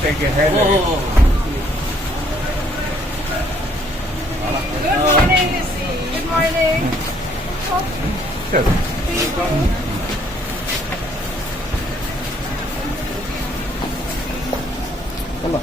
take your head. Good morning, Lizzie. Good morning. Good. Come on.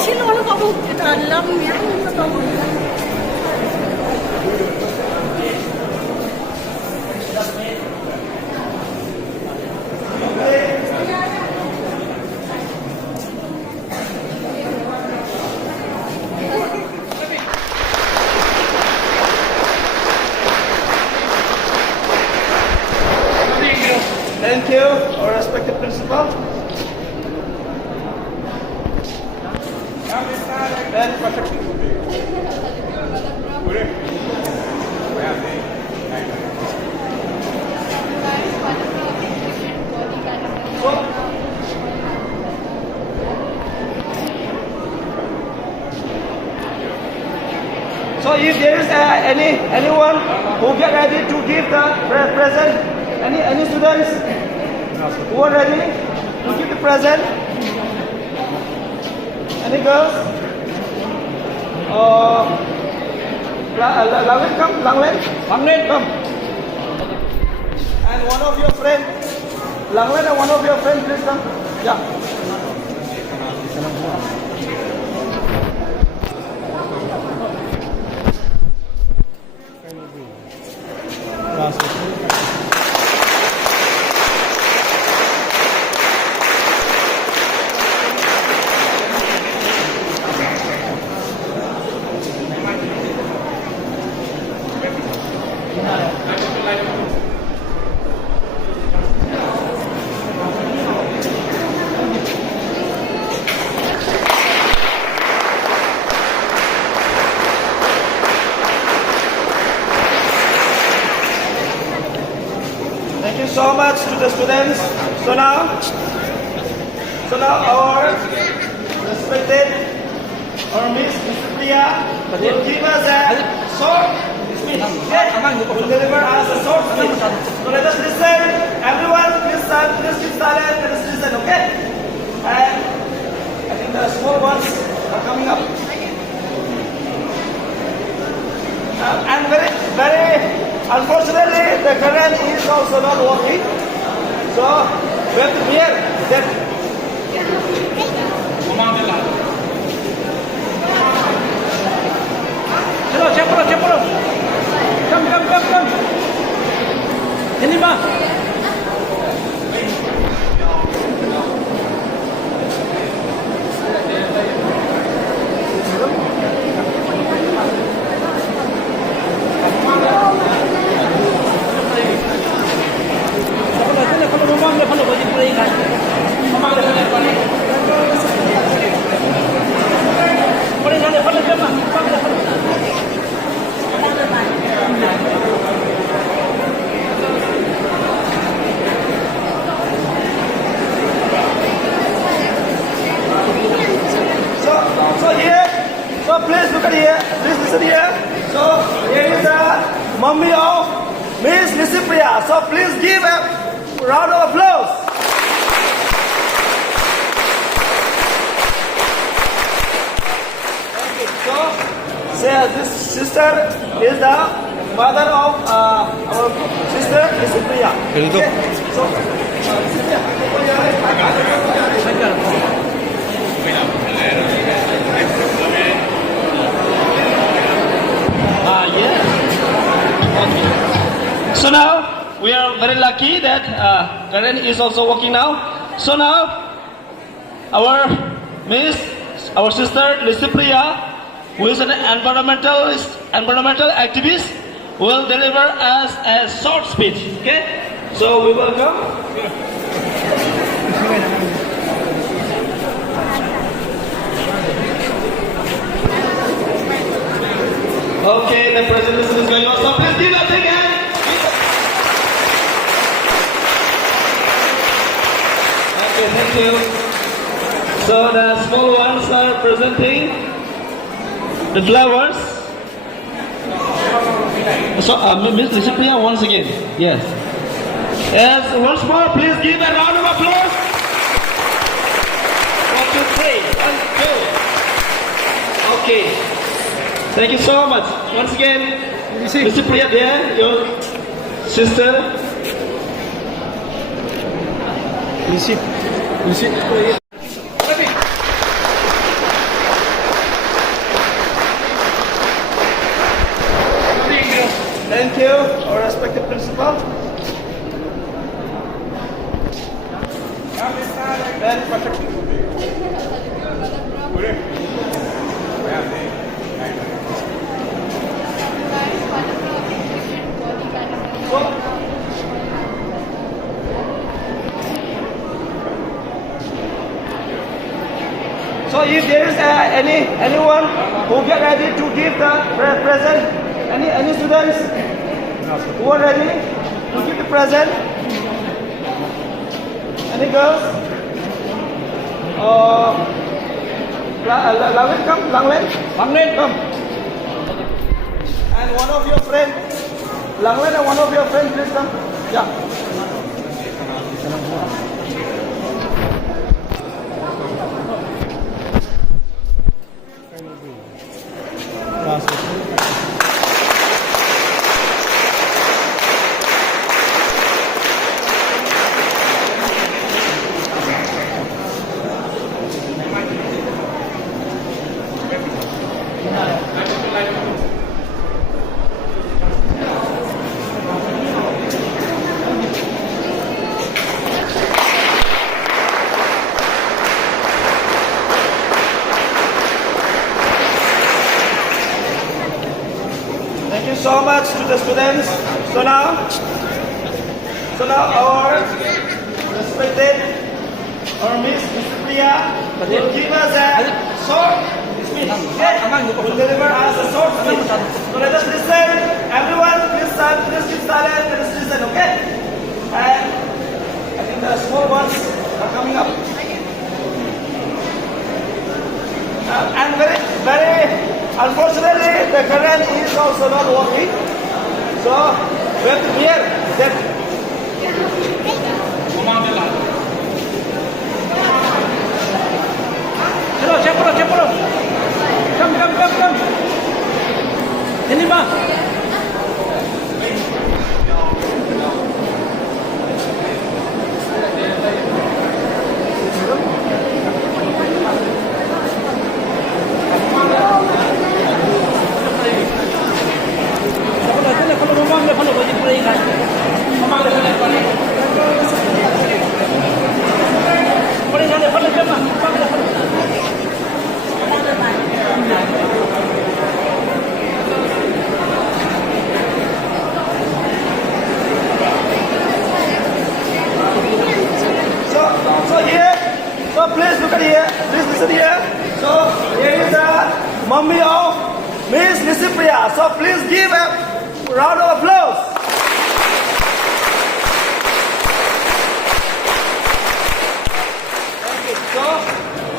Sino ano ba po? Ito, alam niya. Ano ba po? Thank you, our respected principal. And so if there is anyone who get ready to give the present, any students who are ready to give the present, any girls? Langlen, come, Langlen, come. And one of your friends, Langlen and one of your friends, please come. Yeah. Thank you so much to the students. So now our respected Miss Licypriya will give us a short speech. Okay? Will deliver us a short speech. So let us listen. Everyone, please keep silent. Let us listen. Okay? And I think the small ones are coming up. And very unfortunately, the current is also not working. So we have to hear that. Cepro. Come. Ini mah. So please look at here. Please listen here. So here is the mummy of Miss Licypriya. So please give a round of applause. Thank you. So say this sister is the mother of our sister Licypriya. Okay. So So now we are very lucky that Karen is also working now. So now our sister Licypriya who is an environmental activist, will deliver us a short speech. Okay, so we welcome. Okay, the presentation is going on. So please give a big hand. Okay, thank you. So the small ones are presenting the flowers. So Miss Licypriya once again. Yes. Yes, once more, please give a round of applause. 1, 2, 3. 1, 2. Okay. Thank you so much. Once again, Licypriya there, your sister. Thank you, our respected principal. So if there is anyone who get ready to give the present, any students who are ready to give the present, any girls? Langlen come, Langlen come. And one of your friends, Langlen and one of your friends, please come. Yeah. Thank you so much to the students. So now our respected Miss Licypriya will give us a short speech. Okay? Will deliver us a short speech. So let us listen. Everyone, please keep silent. Let us listen. Okay? And I think the small ones are coming up. And very unfortunately, the current is also not working. So we have to hear that. Cepro. Come. Ini bang. So please look at here. Please listen here. So here is the mummy of Miss Licypriya. So please give a round of applause. Thank you. So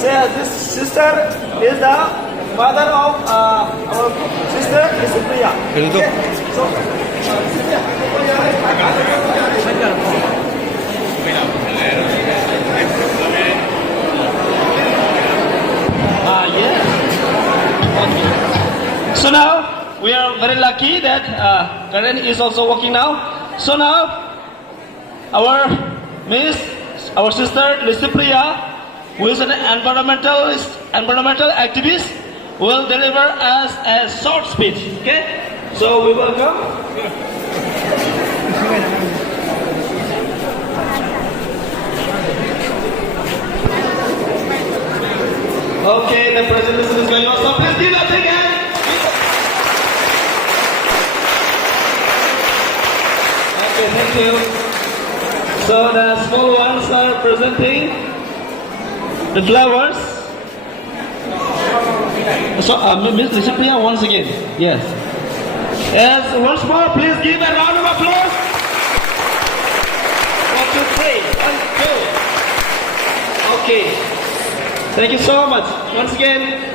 say this sister is the mother of our sister Licypriya. Okay. So yes. So now we are very lucky that Karen is also working now. So now our sister Licypriya, who is an environmental activist, will deliver us a short speech. Okay, so we welcome. Okay, the presentation is going on. So please give a big hand. thank you. So the small ones are presenting the flowers. So, Miss Licypriya, once again. Yes. Yes, once more, please give a round of applause. 1, 2, 3. 1, 2. Okay. Thank you so much. Once again,